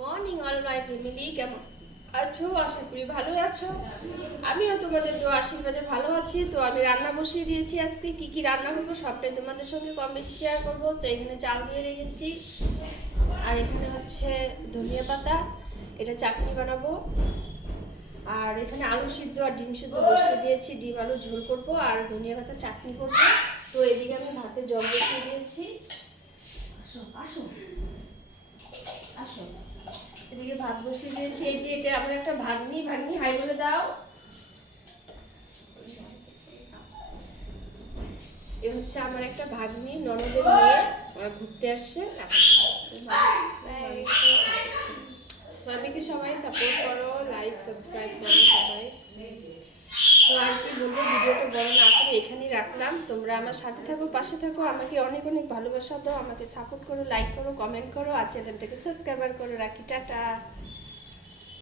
Morning all my family, কেমন আছো? আশা করি ভালো আছো। আমিও তোমাদের দোয়া আশীর্বাদে ভালো আছি। তো আমি রান্না বসিয়ে দিয়েছি। আজকে কি কি রান্না করবো সবটাই তোমাদের সঙ্গে কম বেশি শেয়ার করবো। তো এখানে চাল দিয়ে রেখেছি, আর এখানে হচ্ছে ধনিয়া পাতা, এটা চাটনি বানাবো। আর এখানে আলু সিদ্ধ আর ডিম সিদ্ধ বসিয়ে দিয়েছি, ডিম আলু ঝোল করবো আর ধনিয়া পাতা চাটনি করবো। তো এদিকে আমি ভাতে জল বসিয়ে দিয়েছি। আসো আসো আসো, এদিকে ভাত বসিয়ে দিয়েছি। এই যে এটা আমার একটা ভাগ্নি, ভাগ্নি হাই বলে দাও। এ হচ্ছে আমার একটা ভাগ্নি, ননদের মেয়ে, ঘুরতে আসছে। মামিকে সবাই সাপোর্ট করো, লাইক সাবস্ক্রাইব করো সবাই। তো আর কি বলবো, ভিডিওটা বড় না করে এখানেই রাখলাম। তোমরা আমার সাথে থাকো, পাশে থাকো, আমাকে অনেক অনেক ভালোবাসা দাও, আমাকে সাপোর্ট করো, লাইক করো, কমেন্ট করো, আর চ্যানেলটাকে সাবস্ক্রাইব করো। রাখি, টাটা।